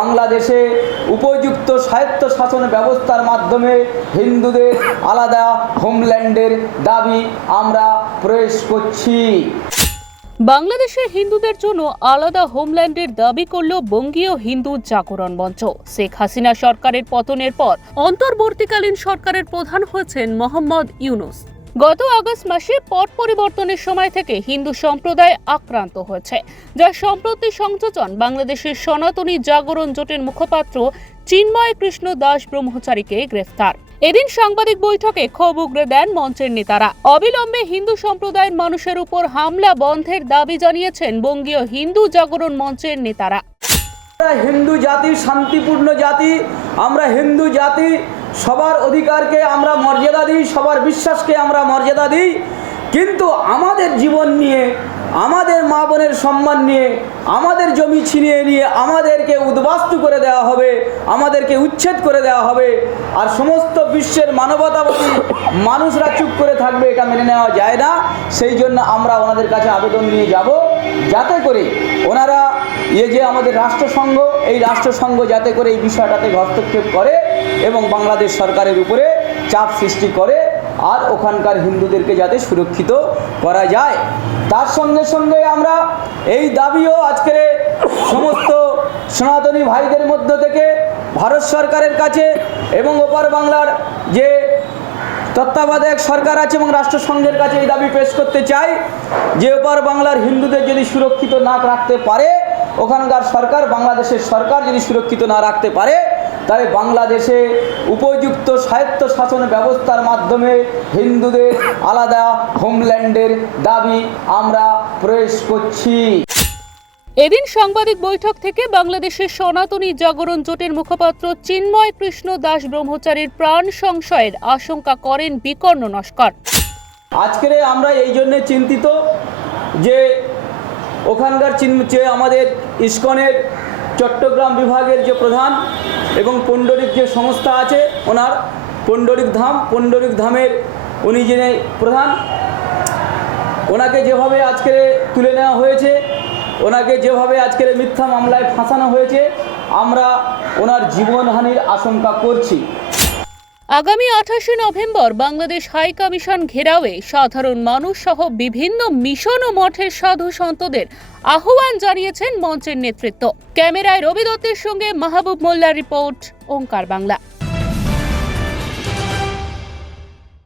বাংলাদেশে উপযুক্ত স্বায়ত্ত শাসন ব্যবস্থার মাধ্যমে হিন্দুদের আলাদা হোমল্যান্ডের দাবি আমরা প্রবেশ করছি। বাংলাদেশের হিন্দুদের জন্য আলাদা হোমল্যান্ডের দাবি করল বঙ্গীয় হিন্দু জাগরণ মঞ্চ। শেখ হাসিনা সরকারের পতনের পর অন্তর্বর্তীকালীন সরকারের প্রধান হয়েছেন মোহাম্মদ ইউনুস। গত আগস্ট মাসে পট পরিবর্তনের সময় থেকে হিন্দু সম্প্রদায় আক্রান্ত হয়েছে, যা সম্প্রতি সংযোজন বাংলাদেশের সনাতনী জাগরণ জোটের মুখপাত্র চিন্ময় কৃষ্ণ দাস ব্রহ্মচারীকে গ্রেফতার। এদিন সাংবাদিক বৈঠকে ক্ষোভ উগরে দেন মঞ্চের নেতারা। অবিলম্বে হিন্দু সম্প্রদায়ের মানুষের উপর হামলা বন্ধের দাবি জানিয়েছেন বঙ্গীয় হিন্দু জাগরণ মঞ্চের নেতারা। হিন্দু জাতি, শান্তিপূর্ণ জাতি, আমরা হিন্দু জাতি সবার অধিকারকে আমরা মর্যাদা দিই, সবার বিশ্বাসকে আমরা মর্যাদা দিই। কিন্তু আমাদের জীবন নিয়ে, আমাদের মা বোনের সম্মান নিয়ে, আমাদের জমি ছিনিয়ে নিয়ে আমাদেরকে উদ্বাস্তু করে দেওয়া হবে, আমাদেরকে উচ্ছেদ করে দেওয়া হবে। আর সমস্ত বিশ্বের মানবতাবাদী মানুষরা চুপ করে থাকবে, এটা মেনে নেওয়া যায় না। সেই জন্য আমরা ওনাদের কাছে আবেদন নিয়ে যাব, যাতে করে ওনারা ইয়ে যে আমাদের রাষ্ট্রসংঘ, এই রাষ্ট্রসংঘ যাতে করে এই বিষয়টাতে হস্তক্ষেপ করে এবং বাংলাদেশ সরকারের উপরে চাপ সৃষ্টি করে আর ওখানকার হিন্দুদেরকে যাতে সুরক্ষিত করা যায়। তার সঙ্গে সঙ্গে আমরা এই দাবিও আজকের সমস্ত সনাতনী ভাইদের মধ্য থেকে ভারত সরকারের কাছে এবং ওপার বাংলার যে তত্ত্বাবধায়ক সরকার আছে এবং রাষ্ট্রসংঘের কাছে এই দাবি পেশ করতে চাই যে ওপার বাংলার হিন্দুদের যদি সুরক্ষিত না রাখতে পারে ওখানকার সরকার বাংলাদেশের সরকার যদি সুরক্ষিত না রাখতে পারে তাহলে বাংলাদেশে উপযুক্ত স্বায়ত্ত শাসন ব্যবস্থার মাধ্যমে হিন্দুদের আলাদা হোমল্যান্ডের দাবি আমরা প্রবেশ করছি। এদিন সাংবাদিক বৈঠক থেকে বাংলাদেশের সনাতনী জাগরণ জোটের মুখপাত্র চিন্ময় কৃষ্ণ দাস ব্রহ্মচারীর প্রাণ সংশয়ের আশঙ্কা করেন বিকর্ণ নস্কর। আজকের আমরা এই জন্যে চিন্তিত যে ওখানকার যে আমাদের ইস্কনের চট্টগ্রাম বিভাগের যে প্রধান এবং পণ্ডরিক যে সংস্থা আছে, ওনার পণ্ডরিক ধাম, পণ্ডরিক ধামের উনি যিনি প্রধান, ওনাকে যেভাবে আজকে তুলে নেওয়া হয়েছে, ওনাকে যেভাবে আজকের মিথ্যা মামলায় ফাঁসানো হয়েছে, আমরা ওনার জীবনহানির আশঙ্কা করছি। আগামী আঠাশে নভেম্বর বাংলাদেশ হাই কমিশন ঘেরাওয়ে সাধারণ মানুষ সহ বিভিন্ন মিশন ও মঠের সাধু সন্তদের আহ্বান জানিয়েছেন মঞ্চের নেতৃত্ব। ক্যামেরায় রবি দত্তের সঙ্গে মাহবুব মোল্লার রিপোর্ট, ওঙ্কার বাংলা।